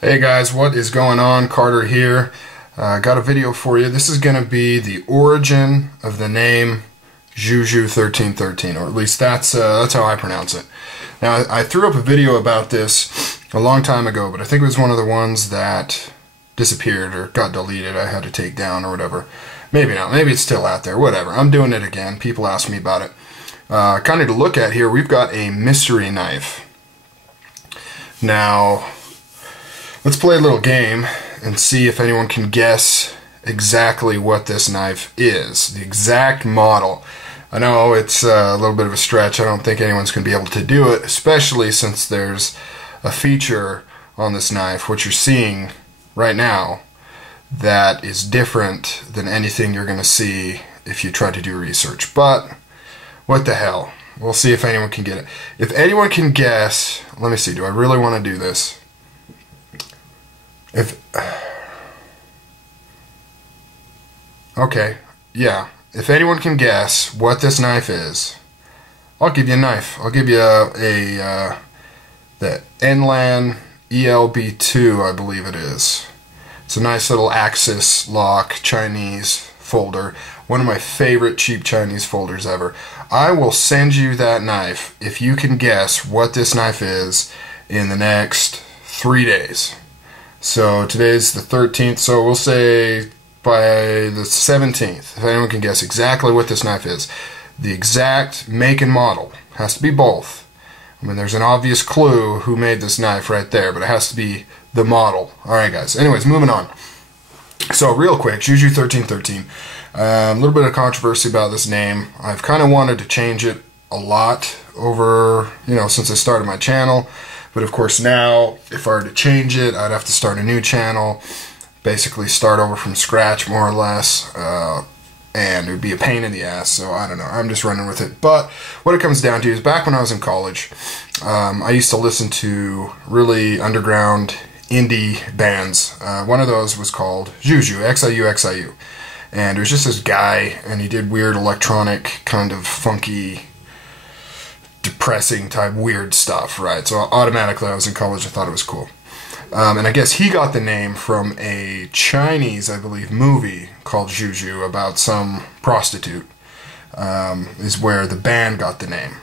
Hey guys, what is going on? Carter here. Got a video for you. This is going to be the origin of the name XiuXiu1313, or at least that's how I pronounce it. Now, I threw up a video about this a long time ago, but I think it was one of the ones that disappeared or got deleted. I had to take down or whatever. Maybe not. Maybe it's still out there. Whatever. I'm doing it again. People ask me about it. Kind of to look at here, we've got a mystery knife. Now, let's play a little game and see if anyone can guess exactly what this knife is. The exact model. I know it's a little bit of a stretch. I don't think anyone's going to be able to do it, especially since there's a feature on this knife, which you're seeing right now, that is different than anything you're going to see if you try to do research. But what the hell? We'll see if anyone can get it. If anyone can guess, let me see, do I really want to do this? Okay, yeah. If anyone can guess what this knife is, I'll give you a knife. I'll give you the Enlan EL-02, I believe it is. It's a nice little axis lock Chinese folder. One of my favorite cheap Chinese folders ever. I will send you that knife if you can guess what this knife is in the next 3 days. So today's the 13th, so we'll say by the 17th, if anyone can guess exactly what this knife is. The exact make and model. Has to be both. I mean, there's an obvious clue who made this knife right there, but it has to be the model. Alright guys, anyways, moving on. So real quick, XiuXiu1313. A little bit of controversy about this name. I've kind of wanted to change it a lot over, since I started my channel. But of course now, if I were to change it, I'd have to start a new channel, basically start over from scratch more or less, and it would be a pain in the ass, so I don't know, I'm just running with it. But what it comes down to is back when I was in college, I used to listen to really underground indie bands. One of those was called XiuXiu, XiuXiu, and it was just this guy, and he did weird electronic, kind of funky, depressing type weird stuff, right? So automatically I was in college, I thought it was cool. And I guess he got the name from a Chinese, I believe, movie called XiuXiu about some prostitute, is where the band got the name.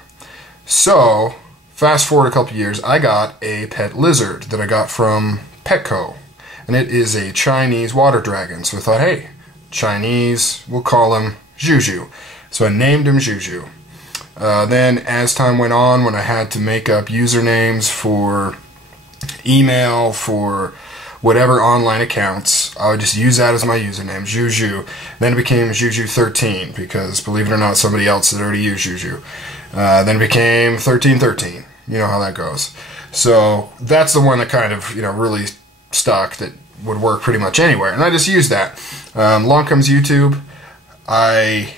So, fast forward a couple years, I got a pet lizard that I got from Petco. And it is a Chinese water dragon. So I thought, hey, Chinese, we'll call him XiuXiu. So I named him XiuXiu. Then as time went on, when I had to make up usernames for email, for whatever online accounts, I would just use that as my username, XiuXiu. Then it became XiuXiu13, because believe it or not, somebody else had already used XiuXiu. Then it became 1313. You know how that goes. So that's the one that kind of, really stuck, that would work pretty much anywhere. And I just used that. Along comes YouTube. I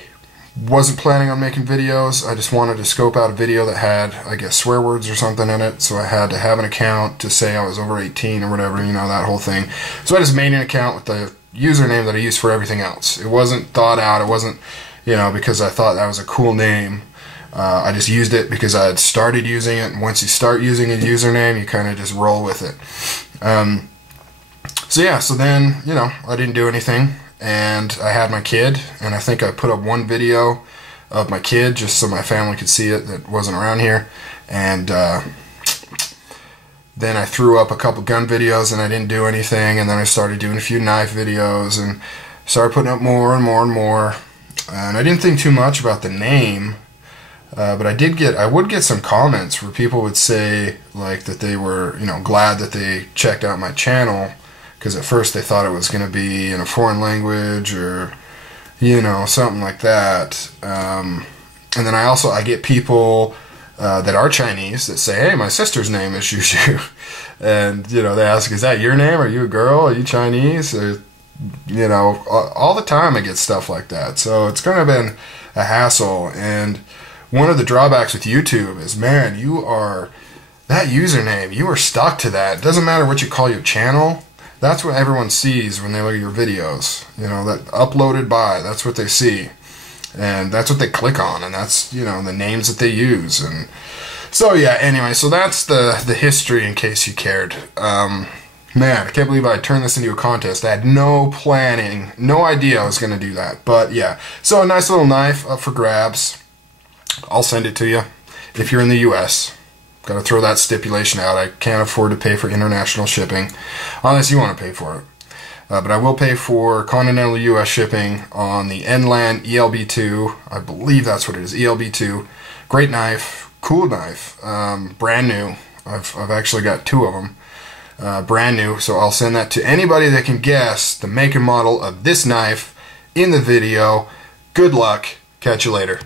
wasn't planning on making videos. I just wanted to scope out a video that had, I guess, swear words or something in it. So I had to have an account to say I was over 18 or whatever, that whole thing. So I just made an account with the username that I used for everything else. It wasn't thought out. It wasn't, because I thought that was a cool name. I just used it because I had started using it. And once you start using a username, you kind of just roll with it. So yeah, so then, I didn't do anything. And I had my kid, and I think I put up one video of my kid just so my family could see it that wasn't around here. And then I threw up a couple gun videos and I didn't do anything, and then I started doing a few knife videos and started putting up more and more and more. And I didn't think too much about the name, but I would get some comments where people would say like that they were, glad that they checked out my channel, because at first they thought it was going to be in a foreign language or, something like that. And then I get people that are Chinese that say, hey, my sister's name is XiuXiu. And, they ask, is that your name? Are you a girl? Are you Chinese? Or, all the time I get stuff like that. So it's kind of been a hassle. And one of the drawbacks with YouTube is, man, that username, you are stuck to that. It doesn't matter what you call your channel. That's what everyone sees when they look at your videos. That uploaded by, that's what they see. And that's what they click on, and that's, the names that they use. And so yeah, anyway, so that's the history in case you cared. Man, I can't believe I turned this into a contest. I had no planning, no idea I was going to do that. But yeah, so a nice little knife up for grabs. I'll send it to you if you're in the US. Got to throw that stipulation out. I can't afford to pay for international shipping unless you want to pay for it. But I will pay for continental US shipping on the Enlan EL-02. I believe that's what it is, EL-02. Great knife, cool knife, brand new. I've actually got 2 of them. Brand new, so I'll send that to anybody that can guess the make and model of this knife in the video. Good luck. Catch you later.